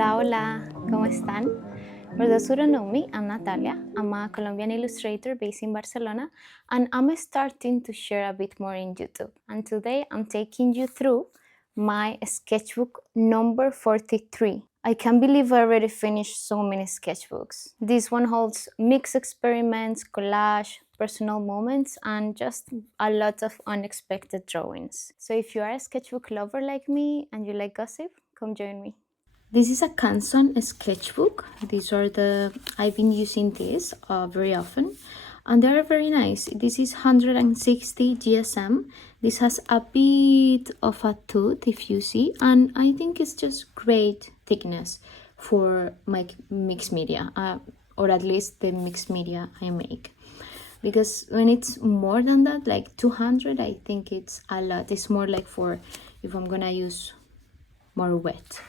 Hola, hola, ¿cómo están? For those who don't know me, I'm Nathalia. I'm a Colombian illustrator based in Barcelona, and I'm starting to share a bit more in YouTube. And today I'm taking you through my sketchbook number 43. I can't believe I already finished so many sketchbooks. This one holds mixed experiments, collage, personal moments, and just a lot of unexpected drawings. So if you are a sketchbook lover like me and you like gossip, come join me. This is a Canson sketchbook. I've been using this very often, and they are very nice. This is 160 GSM. This has a bit of a tooth, if you see, and I think it's just great thickness for my mixed media, or at least the mixed media I make. Because when it's more than that, like 200, I think it's a lot. It's more like for if I'm gonna use more wet.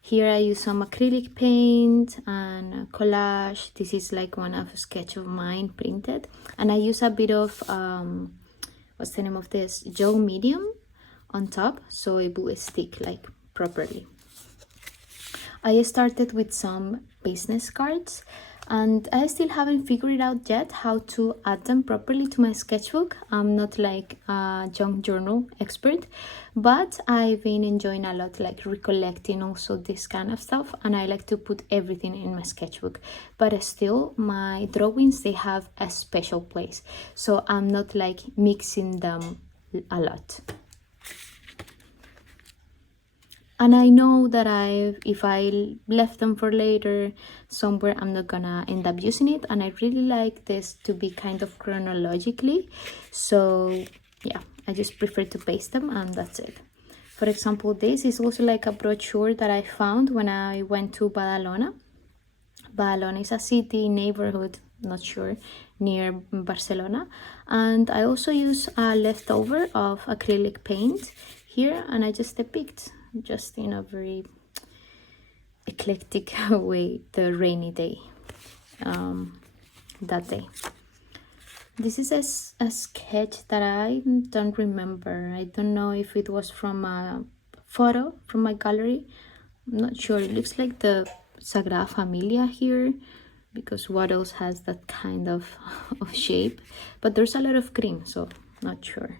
Here I use some acrylic paint and collage. This is like one of a sketch of mine printed, and I use a bit of what's the name of this, gel medium on top, so it will stick like properly. I started with some business cards, and I still haven't figured out yet how to add them properly to my sketchbook. I'm not like a junk journal expert, but I've been enjoying a lot, like recollecting also this kind of stuff, and I like to put everything in my sketchbook. But still, my drawings, they have a special place, so I'm not like mixing them a lot. And I know that if I left them for later somewhere, I'm not gonna end up using it. And I really like this to be kind of chronologically. So yeah, I just prefer to paste them, and that's it. For example, this is also like a brochure that I found when I went to Badalona. Badalona is a city, neighborhood, not sure, near Barcelona. And I also use a leftover of acrylic paint here, and I just depict, just in a very eclectic way, the rainy day, that day. This is a sketch that I don't remember. I don't know if it was from a photo from my gallery. I'm not sure. It looks like the Sagrada Familia here, because what else has that kind of shape? But there's a lot of green, so not sure.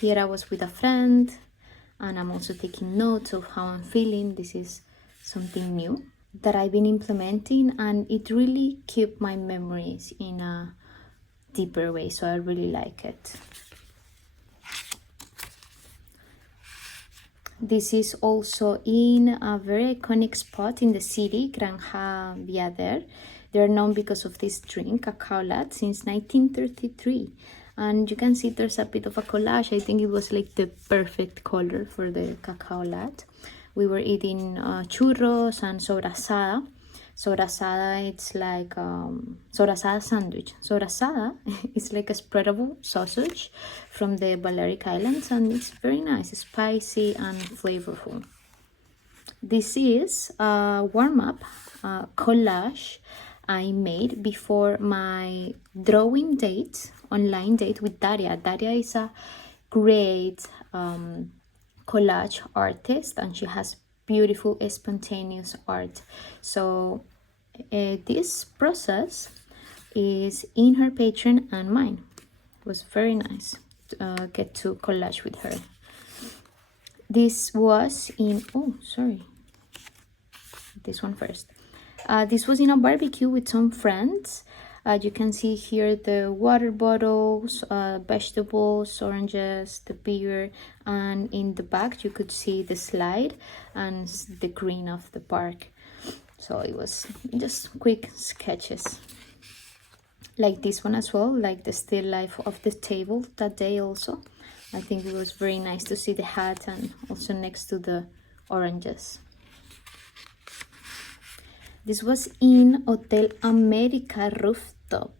Here I was with a friend, and I'm also taking notes of how I'm feeling. This is something new that I've been implementing, and it really kept my memories in a deeper way, so I really like it. This is also in a very iconic spot in the city, Granja Viader. They're known because of this drink, cacao latte, since 1933. And you can see there's a bit of a collage. I think it was like the perfect color for the cacao latte. We were eating churros and sobrasada. Sobrasada, it's like sobrasada sandwich. Sobrasada is like a spreadable sausage from the Balearic Islands, and it's very nice, spicy and flavorful. This is a warm-up collage I made before my drawing date, online date with Daria. Daria is a great collage artist, and she has beautiful spontaneous art. So this process is in her Patreon and mine. It was very nice to get to collage with her. This was in, oh sorry, this one first. This was in a barbecue with some friends. You can see here the water bottles, vegetables, oranges, the beer, and in the back you could see the slide and the green of the park. So it was just quick sketches. Like this one as well, like the still life of the table that day also. I think it was very nice to see the hat and also next to the oranges. This was in Hotel America rooftop.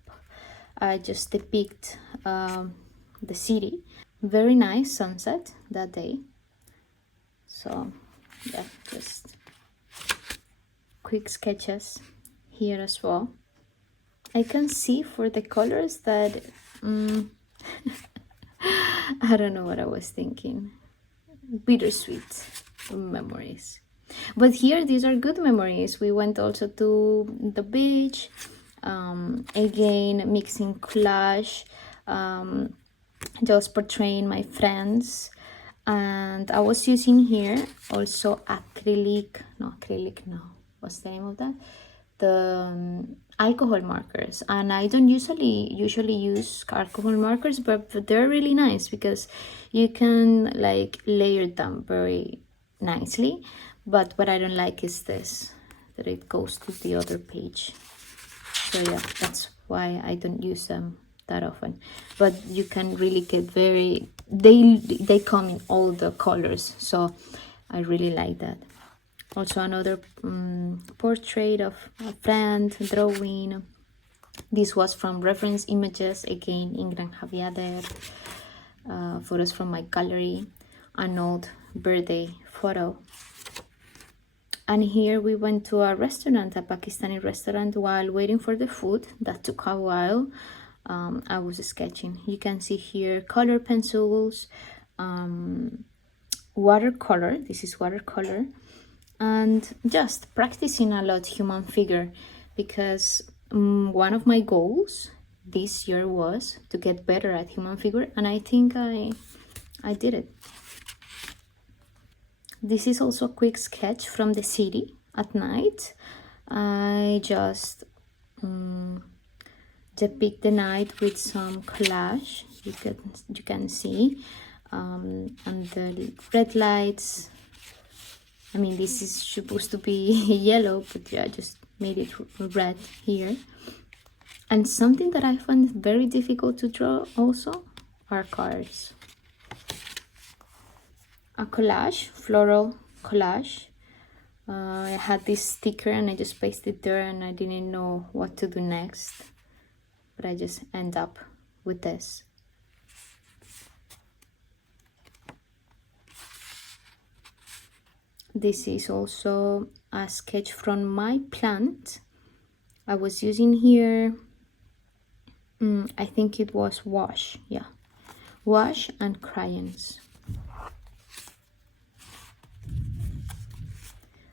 I just depict the city. Very nice sunset that day. So yeah, just quick sketches here as well. I can see for the colors that I don't know what I was thinking. Bittersweet memories. But here, these are good memories. We went also to the beach, again mixing collage, just portraying my friends. And I was using here also acrylic, no, what's the name of that? The alcohol markers. And I don't usually use alcohol markers, but they're really nice because you can like layer them very nicely. But what I don't like is this, that it goes to the other page. So yeah, that's why I don't use them that often. But you can really get very, they come in all the colors, so I really like that. Also another portrait of a friend drawing. This was from reference images, again in Gran Javier. Photos from my gallery, an old birthday photo. And here we went to a restaurant, a Pakistani restaurant. While waiting for the food, that took a while, I was sketching. You can see here color pencils, watercolor. This is watercolor. And just practicing a lot human figure, because one of my goals this year was to get better at human figure, and I think I did it. This is also a quick sketch from the city at night. I just depict the night with some collage. You can see, and the red lights. I mean, this is supposed to be yellow, but yeah, I just made it red here. And something that I find very difficult to draw also are cars. A collage, floral collage. I had this sticker and I just pasted it there, and I didn't know what to do next, but I just end up with this. This is also a sketch from my plant. I was using here, I think it was wash, yeah, wash and crayons.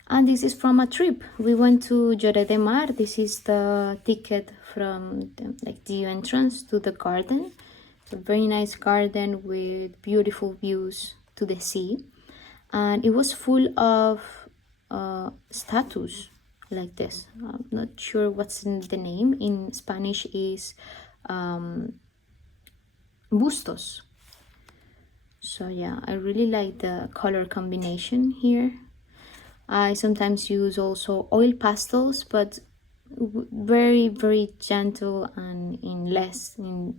And this is from a trip. We went to Lloret de Mar. This is the ticket from the entrance to the garden. It's a very nice garden with beautiful views to the sea. And it was full of statues like this. I'm not sure what's the name. In Spanish is bustos. So yeah, I really like the color combination here. I sometimes use also oil pastels, but very, very gentle and in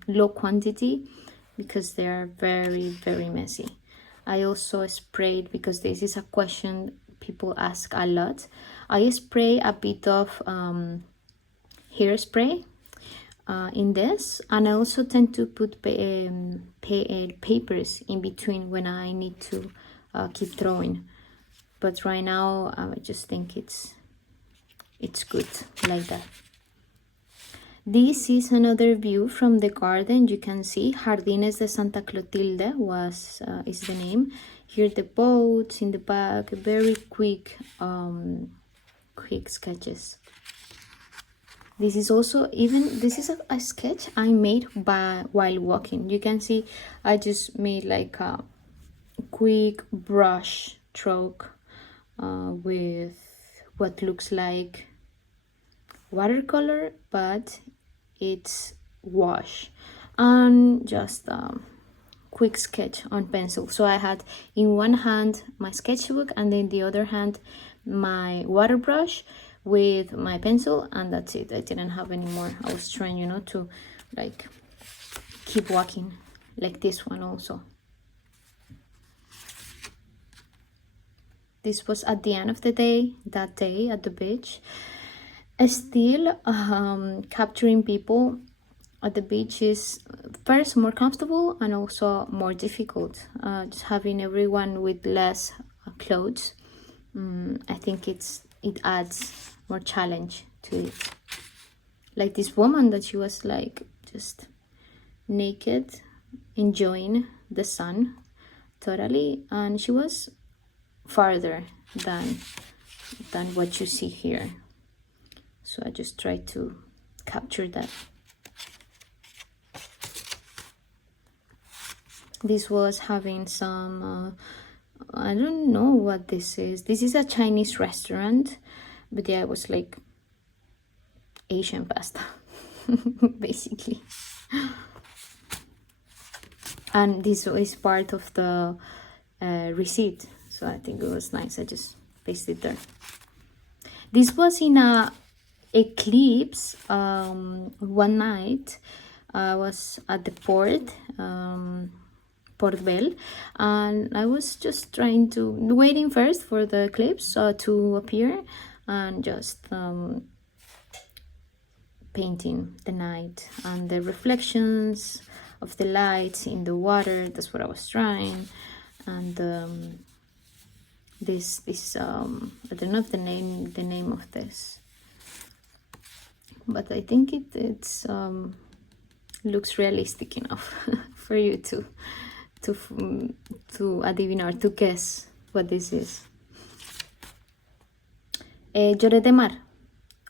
low quantity, because they are very, very messy. I also sprayed, because this is a question people ask a lot. I spray a bit of hairspray in this, and I also tend to put papers in between when I need to keep drawing. But right now, I just think it's good like that. This is another view from the garden. You can see Jardines de Santa Clotilde is the name. Here the boats in the back. Very quick sketches. This is also a sketch I made while walking. You can see I just made like a quick brush stroke with what looks like watercolor, but it's wash, and just quick sketch on pencil. So I had in one hand my sketchbook, and in the other hand my water brush with my pencil, and that's it. I didn't have any more. I was trying, to like keep walking like this one also. This was at the end of the day, that day at the beach. Still, capturing people at the beach is first more comfortable and also more difficult. Just having everyone with less clothes, I think it adds more challenge to it. Like this woman that she was like just naked, enjoying the sun totally, and she was farther than than what you see here. So I just try to capture that. This was having some, I don't know what this is. This is a Chinese restaurant, but yeah, it was like Asian pasta, basically. And this is part of the receipt, so I think it was nice. I just pasted there. This was in a eclipse. One night I was at the port, Port Bell, and I was just waiting first for the eclipse to appear, and just painting the night and the reflections of the lights in the water. That's what I was trying. And this I don't know if the name of this, but I think it's looks realistic enough for you to adivinar, to guess what this is. Lloret de Mar,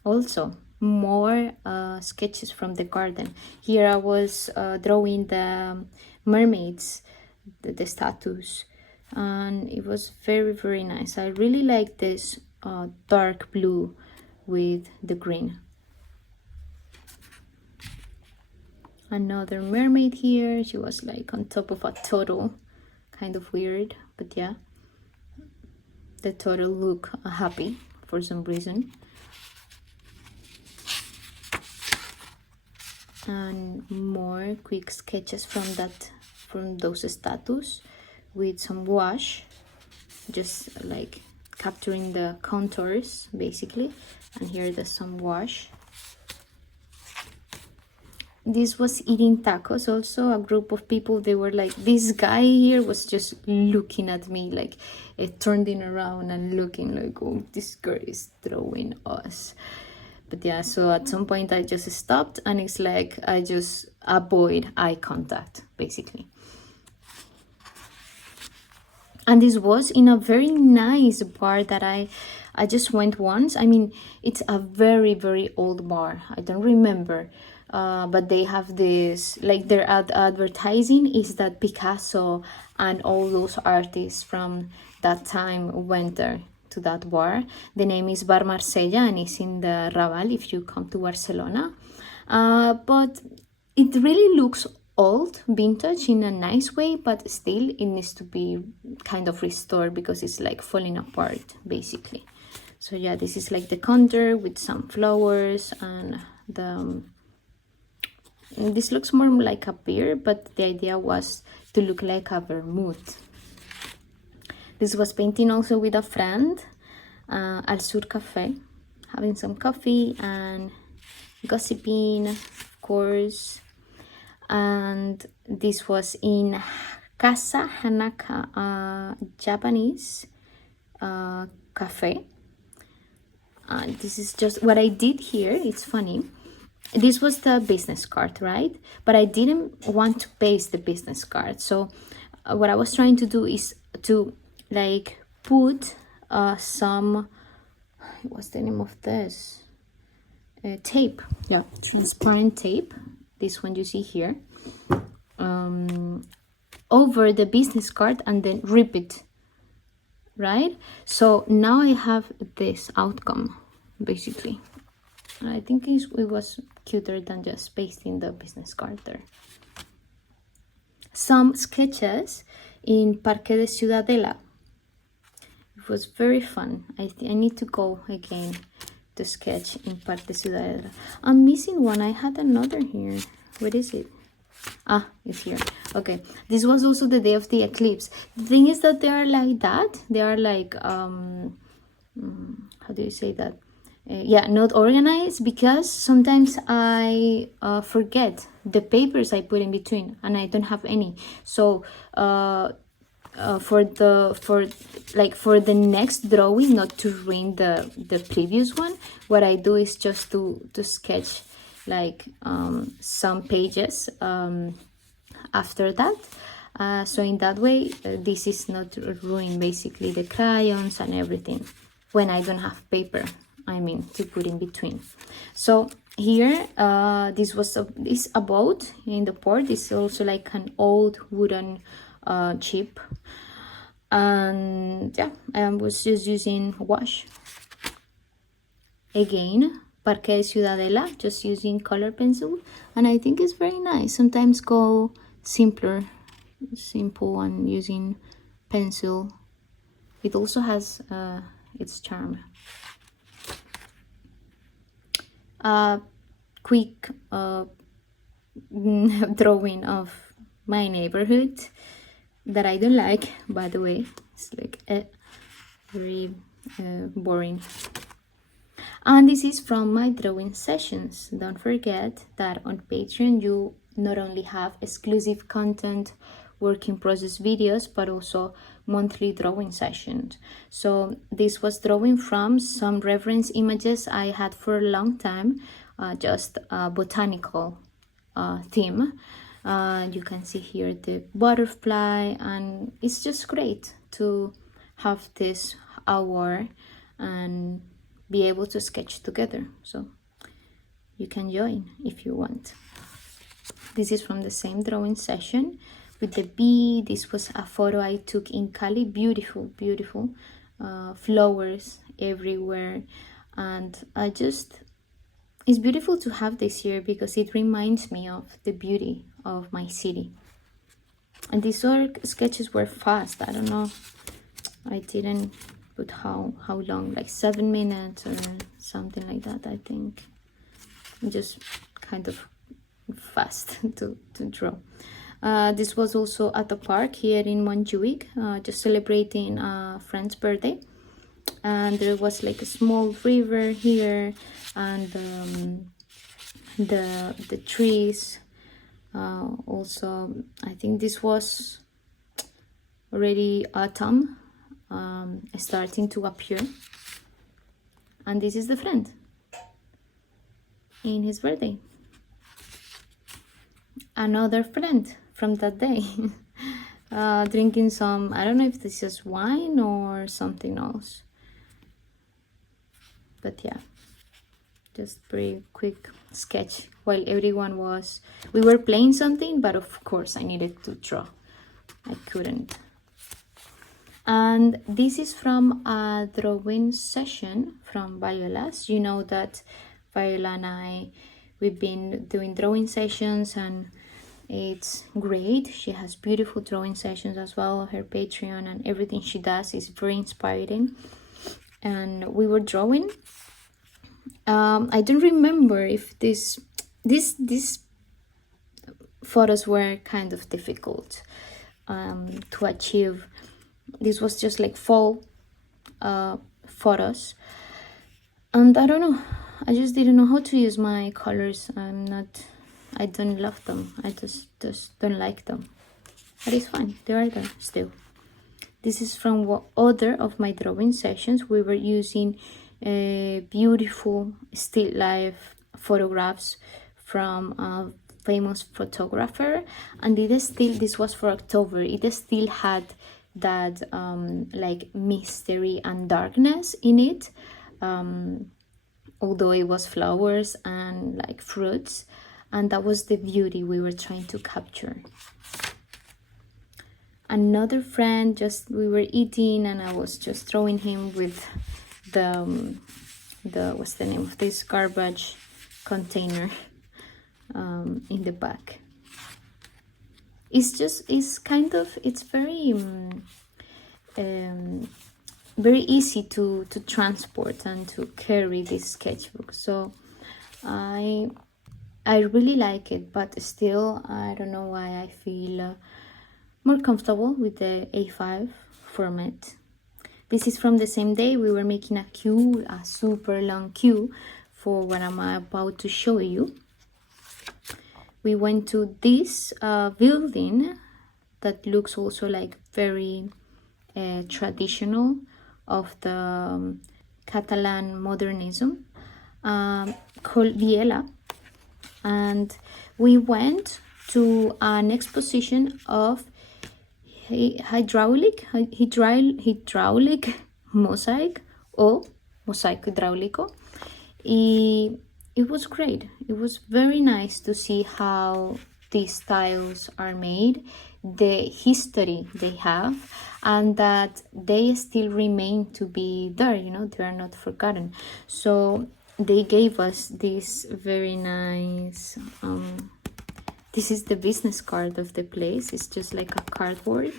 also more sketches from the garden. Here I was drawing the mermaids, the statues, and it was very, very nice. I really like this dark blue with the green. Another mermaid here. She was like on top of a turtle, kind of weird, but yeah, the turtle looked happy for some reason. And more quick sketches from those statues with some wash, just like capturing the contours basically. And here there's some wash. This was eating tacos also. A group of people, they were like, this guy here was just looking at me, like turning around and looking like, oh, this girl is throwing us. But yeah, so at some point I just stopped, and it's like I just avoid eye contact basically. And this was in a very nice bar that I just went once. I mean, it's a very, very old bar. I don't remember. But they have this, like their advertising is that Picasso and all those artists from that time went there to that bar. The name is Bar Marsella, and it's in the Raval if you come to Barcelona. But it really looks old, vintage in a nice way, but still it needs to be kind of restored because it's like falling apart basically. So yeah, this is like the counter with some flowers, and this looks more like a beer, but the idea was to look like a vermouth. This was painting also with a friend, Al Sur Cafe, having some coffee and gossiping, of course. And this was in Casa Hanaka, Japanese cafe. And this is just what I did here. It's funny. This was the business card, right? But I didn't want to paste the business card. So what I was trying to do is to like put some, what's the name of this? Tape. Yeah, transparent tape. This one you see here. Over the business card and then rip it, right? So now I have this outcome, basically. I think it was cuter than just pasting the business card there. Some sketches in Parque de Ciudadela. It was very fun. I need to go again to sketch in Parque de Ciudadela. I'm missing one. I had another here. What is it? Ah, it's here. Okay, this was also the day of the eclipse. The thing is that they are like that. They are like, how do you say that? Yeah, not organized, because sometimes I forget the papers I put in between, and I don't have any. So for the next drawing, not to ruin the previous one, what I do is just to sketch like some pages after that. So in that way, this is not ruined, basically, the crayons and everything. when I don't have paper, I mean, to put in between. So here, this was this a boat in the port. It's also like an old wooden ship, and yeah, I was just using wash again, Parque Ciudadela, just using color pencil, and I think it's very nice. Sometimes go simple and using pencil. It also has its charm. Quick drawing of my neighborhood that I don't like, by the way. It's like very boring. And this is from my drawing sessions. Don't forget that on Patreon you not only have exclusive content, work in process videos, but also monthly drawing sessions. So this was drawing from some reference images I had for a long time, just a botanical theme. You can see here the butterfly, and it's just great to have this hour and be able to sketch together. So you can join if you want. This is from the same drawing session with the bee. This was a photo I took in Cali. Beautiful, beautiful flowers everywhere, and it's beautiful to have this here because it reminds me of the beauty of my city. And these sketches were fast. I don't know, I didn't put how long, like 7 minutes or something like that. I think just kind of fast to draw. This was also at the park here in Montjuic, just celebrating a friend's birthday, and there was like a small river here, and the trees. Also, I think this was already autumn, starting to appear, and this is the friend in his birthday. Another friend from that day, drinking some, I don't know if this is wine or something else, but yeah, just very quick sketch while we were playing something, but of course I needed to draw. I couldn't. And this is from a drawing session from Viola's. You know that Viola and we've been doing drawing sessions, and it's great. She has beautiful drawing sessions as well. Her Patreon and everything she does is very inspiring. And we were drawing. I don't remember if these photos were kind of difficult to achieve. This was just like fall photos, and I don't know, I just didn't know how to use my colors. I don't love them. I just don't like them, but it's fine, they are there still. This is from other of my drawing sessions. We were using beautiful still life photographs from a famous photographer, and this was for October. It still had that like mystery and darkness in it, although it was flowers and like fruits, and that was the beauty we were trying to capture. Another friend, we were eating, and I was just throwing him with the what's the name of this garbage container in the back. It's very easy to transport and to carry this sketchbook, so I really like it, but still I don't know why I feel more comfortable with the A5 format. This is from the same day. We were making a super long queue for what I'm about to show you. We went to this building that looks also like very traditional of the Catalan modernism, called Viela, and we went to an exposition of hydraulic mosaic o mosaico hidráulico. It was great. It was very nice to see how these tiles are made, the history they have, and that they still remain to be there, you know, they are not forgotten. So they gave us this very nice this is the business card of the place. It's just like a cardboard,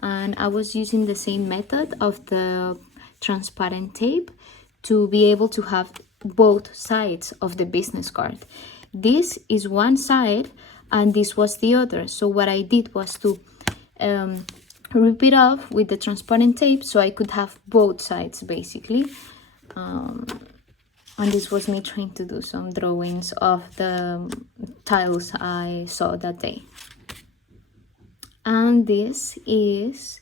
and I was using the same method of the transparent tape to be able to have both sides of the business card. This is one side and this was the other. So what I did was to rip it off with the transparent tape so I could have both sides basically. And this was me trying to do some drawings of the tiles I saw that day. And this is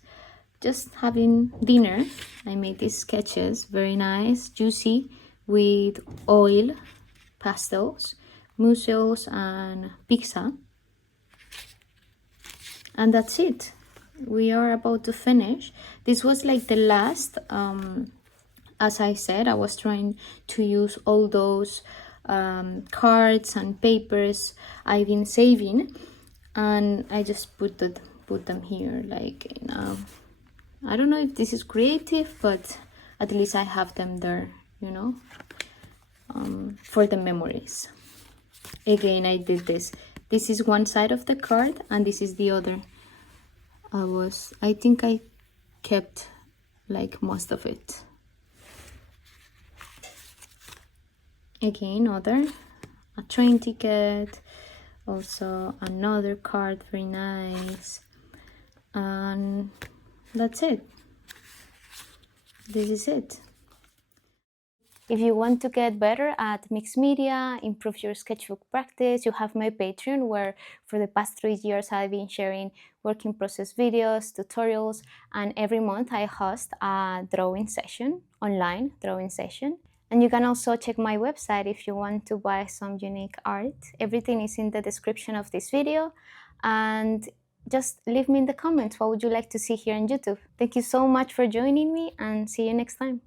just having dinner. I made these sketches, very nice, juicy, with oil, pastels, mussels, and pizza. And that's it. We are about to finish. This was like the last. As I said, I was trying to use all those cards and papers I've been saving, and I just put them here, like, you know, I don't know if this is creative, but at least I have them there, you know, for the memories. Again, I did this. This is one side of the card and this is the other. I think I kept like most of it. Again, a train ticket, also another card, very nice, and that's it. This is it. If you want to get better at mixed media, improve your sketchbook practice, you have my Patreon, where for the past 3 years I've been sharing working process videos, tutorials, and every month I host a drawing session, online drawing session. And you can also check my website if you want to buy some unique art. Everything is in the description of this video. And just leave me in the comments what would you like to see here on YouTube. Thank you so much for joining me, and see you next time.